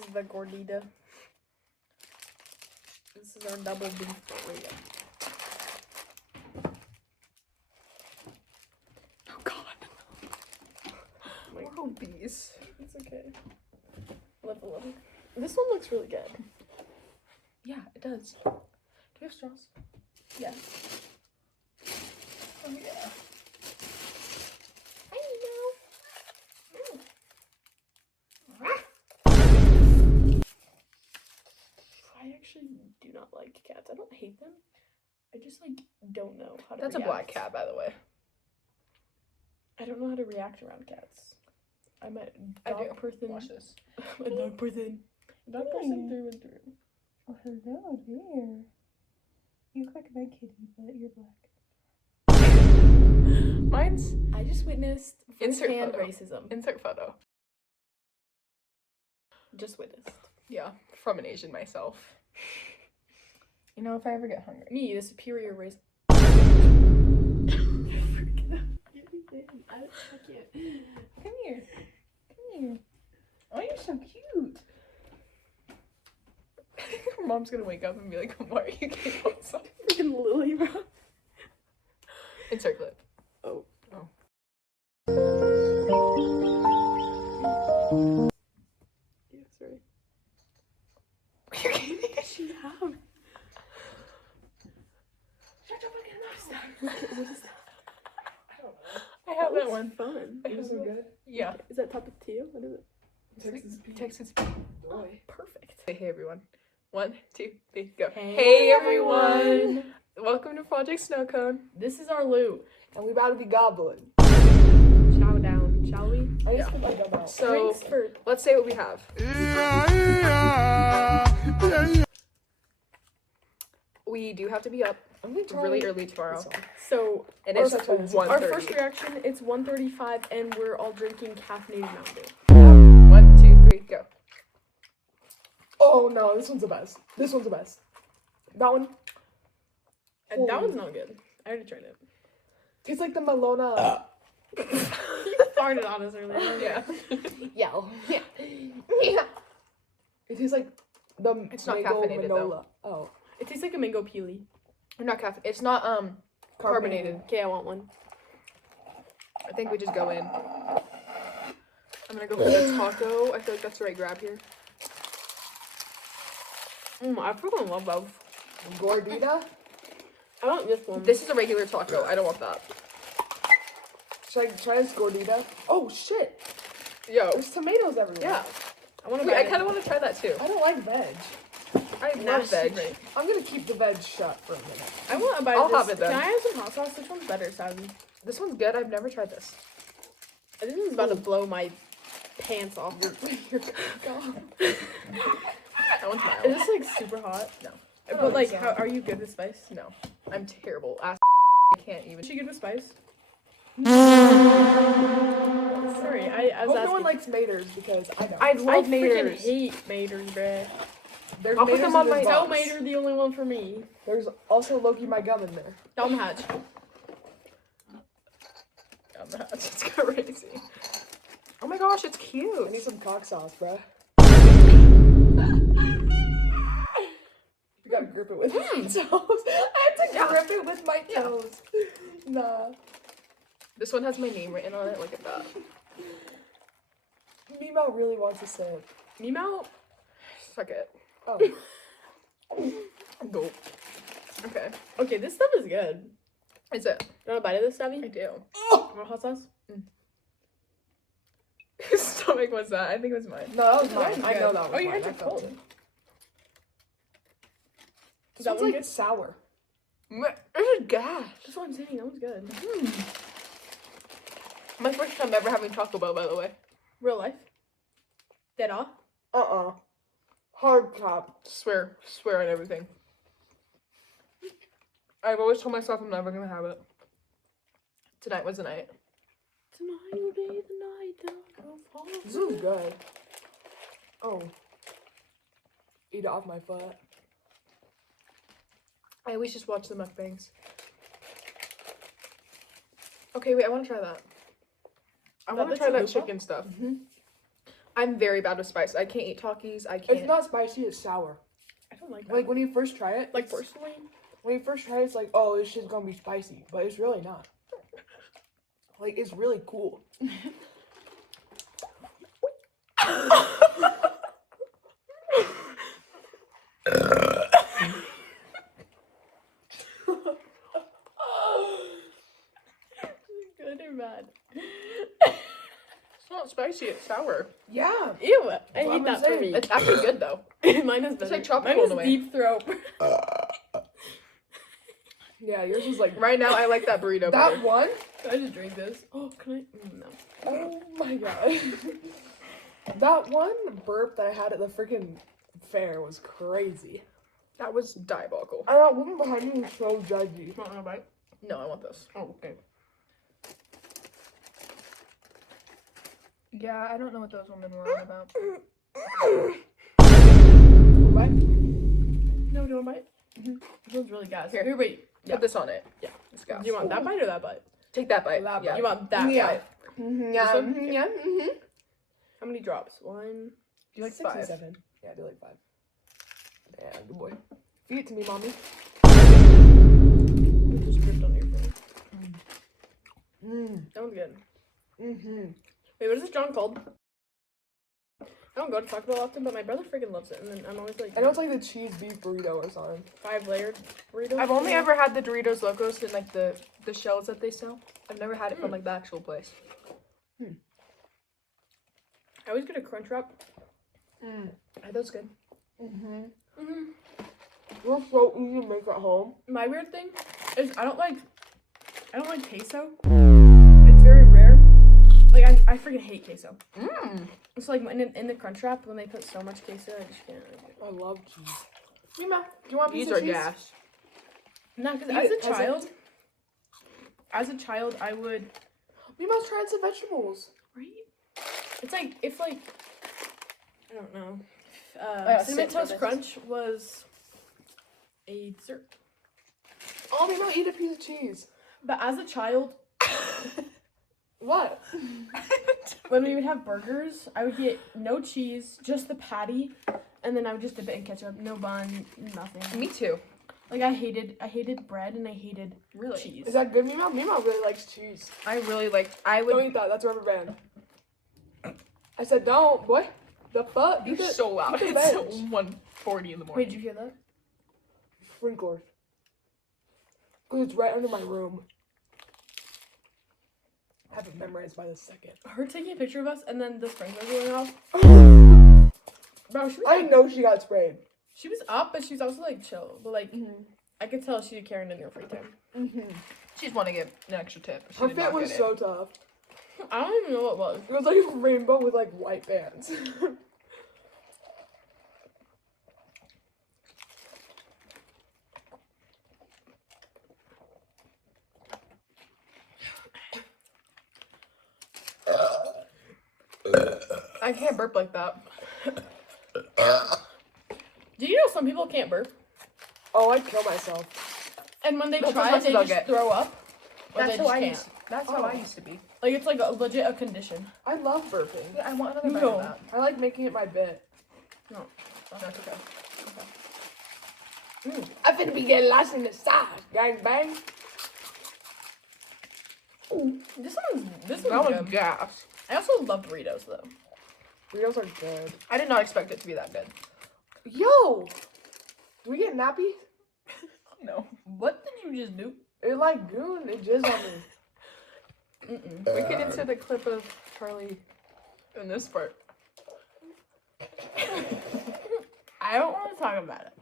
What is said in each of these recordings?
is the gordita. This is our double beef burrito. Oh God. We're obese. It's okay. Love a little. This one looks really good. Yeah, it does. Do we have straws? Yeah. Oh yeah. I actually do not like cats. I don't hate them. I just like don't know how to That's react. a black cat, by the way. I don't know how to react around cats. I'm a I do. dog person. Watch this. I'm a dog person. Dog person through and through. Oh, hello there. You look like a red kitty, but you're black. Mine's I just witnessed Insert firsthand photo. racism. insert photo. Just witnessed. Yeah, from an Asian myself. You know, if I ever get hungry. Me, the superior race. I can't. Come here. Come here. Oh, you're so cute. Her mom's gonna wake up and be like, why are you getting outside? Freaking Lily, bro. Insert clip. Oh. Oh. Yeah, sorry. You're kidding? She's half. Shut your fucking mouth. What is that? I don't know. I have that one. Fun. It was so good. Yeah. Is that topic 2? What is it? Texas. Oh, perfect. Say hey everyone. 1, 2, 3, go. Hey, everyone. Welcome to Project Snow Cone. This is our loot. And we about to be gobbling. Chow down, shall we? I Yeah. just put my gum out. So Drinks for let's say what we have. We do have to be up I'm gonna try really early tomorrow. this one. so And Or it's that's what it's- 1:30. our first reaction. It's 1:35, and we're all drinking caffeinated Mountain Dew. 1, 2, 3, go. Oh no, this one's the best. This one's the best. That one And that Holy- one's not good. I already tried it. tastes like the Malona. You farted on us earlier. Yeah. Yeah. Yeah. It tastes like the It's not mango caffeinated, though. Manola. Oh. It tastes like a mango peely. Not caffeine. It's not carbonated. Okay, I want one. I think we just go in. I'm gonna go for the taco. I feel like that's the right grab here. I freaking love those. Gordita? I want this one. This is a regular taco. I don't want that. Should I try this gordita? Oh shit! Yo. There's tomatoes everywhere. Yeah. I want to. Wait, I kind of want to try that too. I don't like veg. I love veg. I'm gonna keep the veg shut for a minute. I want to buy I'll this. have it then. Can I have some hot sauce? Which one's better, Savvy? This one's good. I've never tried this. This is about to blow my pants off. That one's Is mild. this like super hot? No. But like, so- how are you good with spice? No. I'm terrible. I can't even. Is she good with spice? Sorry, I I was hope no one asking. likes maters because I don't. I love I freaking maters. hate maters, bruh. There's I'll put maters them on in this my- Tell box. Mater the only one for me. There's also Loki my gum in there. Dumb hatch. It's crazy. Oh my gosh, it's I cute. need some cock sauce, bruh. You gotta grip it with my toes. I had to grip it with my Yeah. toes. Nah. This one has my name written on it. Look at that. Mimo really wants to say it. Meow. Suck it. Oh. Go. Okay. Okay, this stuff is good. Is it? You want a bite of this, Savvy? I do. Want hot sauce? Whose stomach was that? I think it was mine. No, that was That mine. one's I good. know that was Oh, your mine. hands I are felt cold. it. This That one's one like good? sour. This is gas. That's what I'm saying. That one's good. My first time ever having Taco Bell, by the way. Real life. Dead off. Hard top. Swear on everything. I've always told myself I'm never gonna have it. Tonight was the night. Tonight will be the night that I go fall. This is good. Oh. Eat it off my foot. I always just watch the mukbangs. Okay, wait, I want to try that. I That want to bit's try a that lupa? chicken stuff. I'm very bad with spice. I can't eat Takis. I can't. It's not spicy, it's sour. I don't like that. Like when you first try it, Like personally, when you first try it, it's like, oh, this shit's gonna be spicy, but it's really not. Like it's really cool. good or bad? It's not spicy. It's sour. Yeah. Ew, I what hate I'm that for saying. me. It's actually good though. Mine is better. like tropical Mine in a is way. deep throat. Yeah, yours is like Right now, I like that burrito better. that one. Can I just drink this? Oh, can I? No. Oh my god. That one burp that I had at the freaking fair was crazy. That was diabolical. I thought woman behind me was so judgy. You want a bite? No, I want this. Oh, okay. Yeah, I don't know what those women were on about. What? No, do you want a bite? This one's really gas. Here, wait. Yeah. Put this on it. Yeah. Let's go. Do you want that bite or that bite? Take that bite. That Yeah. You want that Yeah. bite? Yeah. This one? Yeah. Mm-hmm. How many drops? One. Do you like 6 and 5? 7. Yeah, I do like 5. Yeah, good boy. Feed it to me, mommy. It just dripped on your phone. Mm. That one's good. Mm-hmm. Wait, what is this John called? I don't go to Tacobell often, but my brother freaking loves it, and then I'm always like, I know it's like the cheese beef burrito or something. 5-layered burrito. I've only ever had the Doritos Locos in like the shells that they sell. I've never had it from like the actual place. I always get a crunch wrap. Are those good? Mm-hmm. Mm-hmm. They're so easy to make at home. My weird thing is I don't like queso. It's very rare. Like I freaking hate queso. It's like in the crunch wrap when they put so much queso, I just can't. I love cheese. Mima, do you want a piece These of are cheese? gas. No, because Eat as it, a child, I would. Mima's trying some vegetables. Right? It's like if like I don't know. Cinnamon sit for Toast this. Crunch was a dessert. Oh, Mima, eat a piece of cheese. But as a child, What? when we would have burgers, I would get no cheese, just the patty, and then I would just dip it in ketchup, no bun, nothing. Me too. Like I hated bread and I hated Really? cheese. Is that good, Mima? Mima really likes cheese. I really like. I would. Don't eat that. That's rubber band. I said don't, boy. The fuck? You're Eat it. so loud. eat the It's veg. 1:40 in the Wait, morning. did you hear that? Sprinklers. Because it's right under my room. I have it memorized by the second. Her taking a picture of us and then the sprinklers going off. Bro, I know she got sprayed. she was up, but she was also like chill. But like, I could tell she did Karen in her free time. She's want to get an extra tip. She Her did fit not was get it. so tough. I don't even know what it was. It was like a rainbow with like white bands. I can't burp like that. Do you know some people can't burp? Oh, I'd kill myself. And when they That's try as it, much they as I'll just get. throw up. Or That's they how just I can't. used. That's how I used to be. Like it's like a legit a condition. I love burping. Yeah, I want another bite No. of that. I like making it my bit. No. That's okay. I finna be getting lost in the stars. Gang bang. This one's That good. was gas. I also love burritos though. Burritos are good. I did not expect it to be that good. Yo! Do we get nappy? No. What did you just do? It like goon. It jizz on me. We could insert a clip of Charlie in this part. I don't want to talk about it.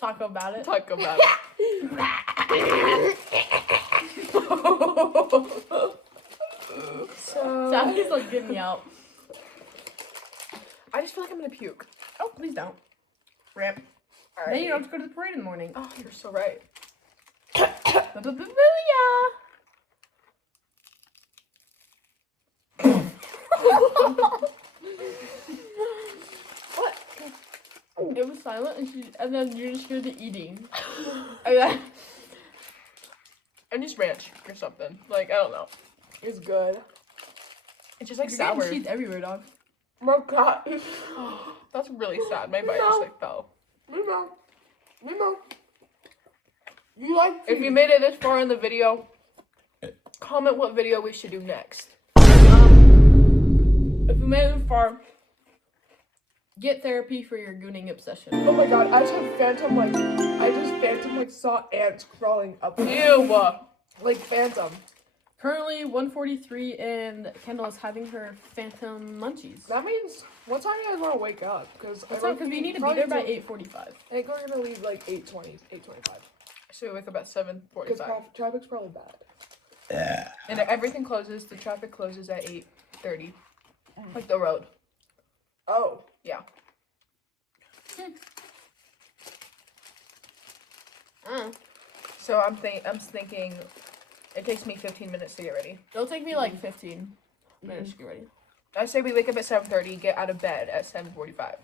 Talk about it. Talk about it. So Sally's like, get me out. I just feel like I'm gonna puke. Oh, please don't. Ramp. Then you don't have to go to the parade in the morning. Oh, you're so right. Booyah! what? It was silent, and then you just hear the eating. And then, And just ranch or something. Like, I don't know. It's good. It's just like you're sour. getting cheese everywhere, dog. My cat. That's really sad. My bite just like fell. Mimo. You like If you made it this far in the video, comment what video we should do next. If you made it this far, get therapy for your gooning obsession. Oh my god, I just phantom saw ants crawling up. Ew. Like phantom. Currently 1:43 and Kendall is having her phantom munchies. That means, what time do you guys want to wake up? Because We need to be there by 8:45. I think we're going to leave like 8:20, 8:25. So we wake up at Because 7:45. traffic's probably bad. And everything closes. The traffic closes at 8:30. Like the road. Oh. Yeah. So I'm thinking it takes me 15 minutes to get ready. It'll take me like 15 minutes to get ready. I say we wake up at 7:30, get out of bed at 7:45.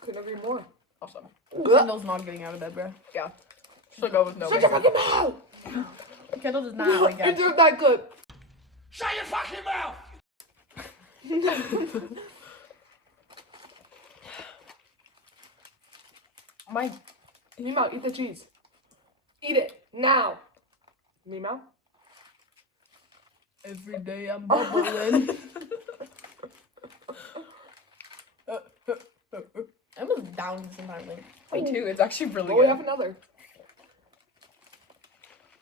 Couldn't agree more. Awesome. Kendall's not getting out of bed, bro. Yeah. Still go with no. Shut your fucking mouth! Kendall does not wake up. It's not that good. Shut your fucking mouth! Mimo, eat the cheese. Eat it now. Mimo. Every day I'm bubbling. I'm just down sometimes. Like, Me too. It's actually really Well, we good. have another.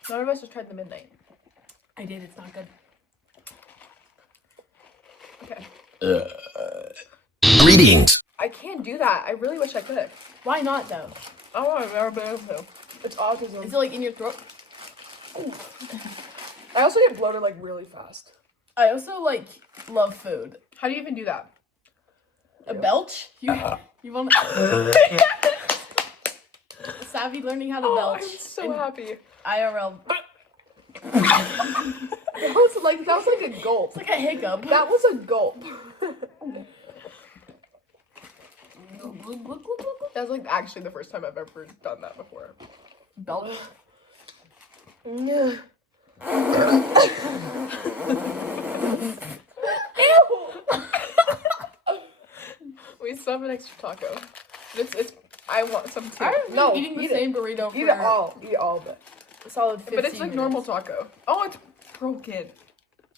None of us have tried the midnight. I did. It's not good. Okay. Greetings. I can't do that. I really wish I could. Why not though? Oh, I've never been able to. It's autism. Is it like in your throat? I also get bloated like really fast. I also like love food. How do you even do that? A belch? You want? Savvy learning how to belch. I'm so in happy. IRL. That was like a gulp. It's like a hiccup. That was a gulp. That's like actually the first time I've ever done that before. Belch. We still have an extra taco. It's. I want some too. I've been No, eating the eat same burrito for Eat it all. Eat all of it. a solid 15 But it's like normal minutes. taco. Oh, it's broken.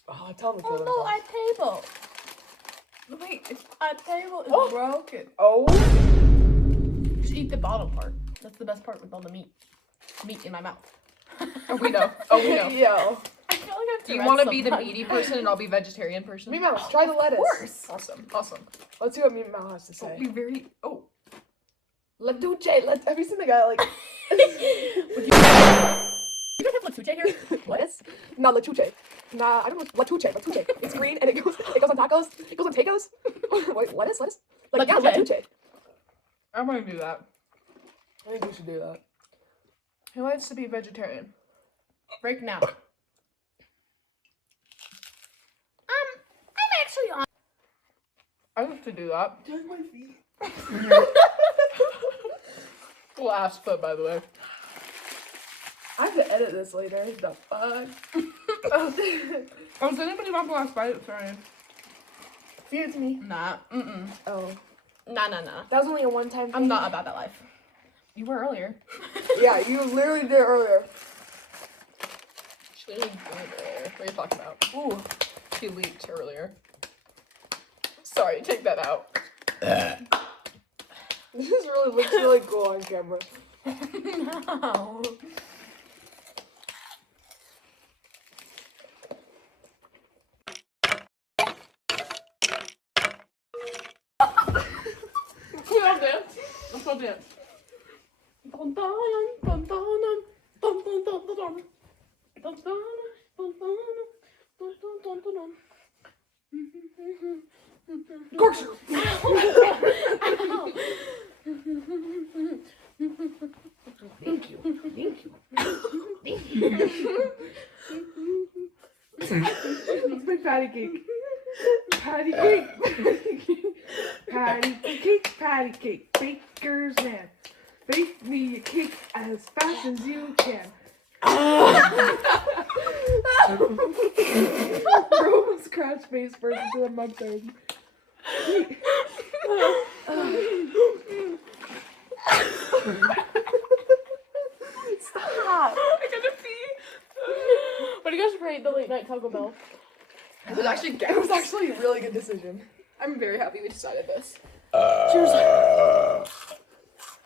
Oh, tell them to Oh kill no, themselves. our table. Wait, it's Our table is Oh. broken. Oh. Just eat the bottom part. That's the best part with all the meat. Meat in my mouth. oh, we know. Oh, we know. Yo. I feel like I have Do you Tourette's want to be the sometimes. meaty person and I'll be vegetarian person? Mimo, try the lettuce. Of course. Awesome. Let's see what Mimo has to Oh, say. be very. Oh. La Duce. Have you seen the guy like? You don't have Latuche here? What? No, La Chuche. Nah, I don't know. La Chuche. La Chuche. It's green and it goes on tacos. It goes on tacos. Wait, lettuce? Like yeah, La Latuche. Chuche. I'm gonna do that. I think we should do that. Who likes to be vegetarian? Break now. I'm actually on. I have to do that. Take my feet. Cool ass foot, by the way. I have to edit this later. The fuck? Oh, does anybody want the last bite? Sorry. Feed it to me. Nah. Mm-mm. Oh. Nah. That was only a one-time thing. I'm not about that life. You were earlier. Yeah, you literally did earlier. She literally did it earlier. What are you talking about? Ooh. She leaked earlier. Sorry, take that out. This really looks really cool on camera. No. We all dance. Let's all dance. Dun, dun, dun, dun, dun, dun, dun, dun, dun, dun. Dun, dun, dun, dun, dun, dun, dun, dun. Corkscrew. Ow. Thank you. Big patty cake. Patty cake. Baker's man. Bake me a cake as fast as you can. Bro was scratch face first into the mud thing. Stop. I gotta pee. What do you guys rate the late night Tacobell? It was actually It was actually a really good decision. I'm very happy we decided this. Cheers.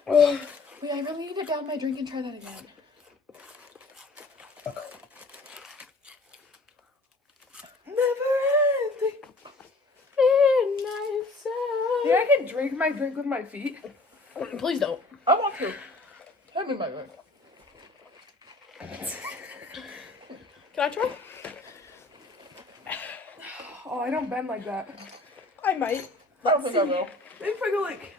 Wait, I really need to down my drink and try that again. Never ending. Midnight sun. Yeah, I can drink my drink with my feet. Please don't. I want to. Hand me my drink. Can I try? Oh, I don't bend like that. I might. I don't think I will. Maybe if I go like.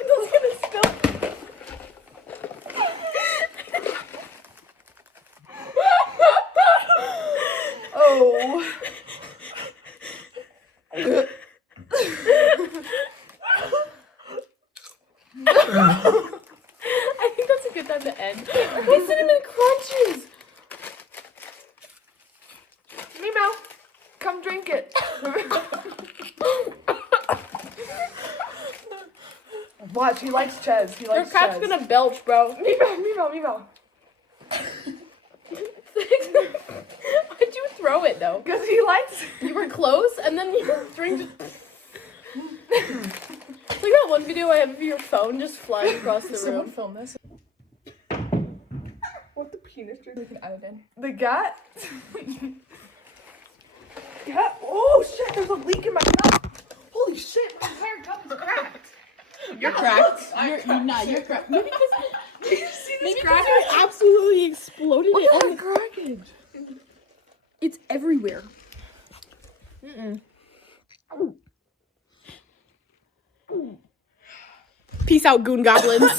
It's gonna spill. Oh. I think that's a good time to end. My cinnamon crunches. Meow. Come drink it. Watch, he likes Ches. He Your likes cat's Ches. gonna belch, bro. Meow. Why'd you throw it though? Because he likes. You were close, and then your drink just. It's like that one video I have of your phone just flying across the Someone room. film this. What the penis drink? We can edit in. The cat? Cat? Oh shit, there's a leak in my cup. Holy shit, my entire cup is cracked. You're cracked. You're cracked. Maybe because you absolutely exploded Look it. at On that crackage. It's everywhere. Peace out, goon goblins.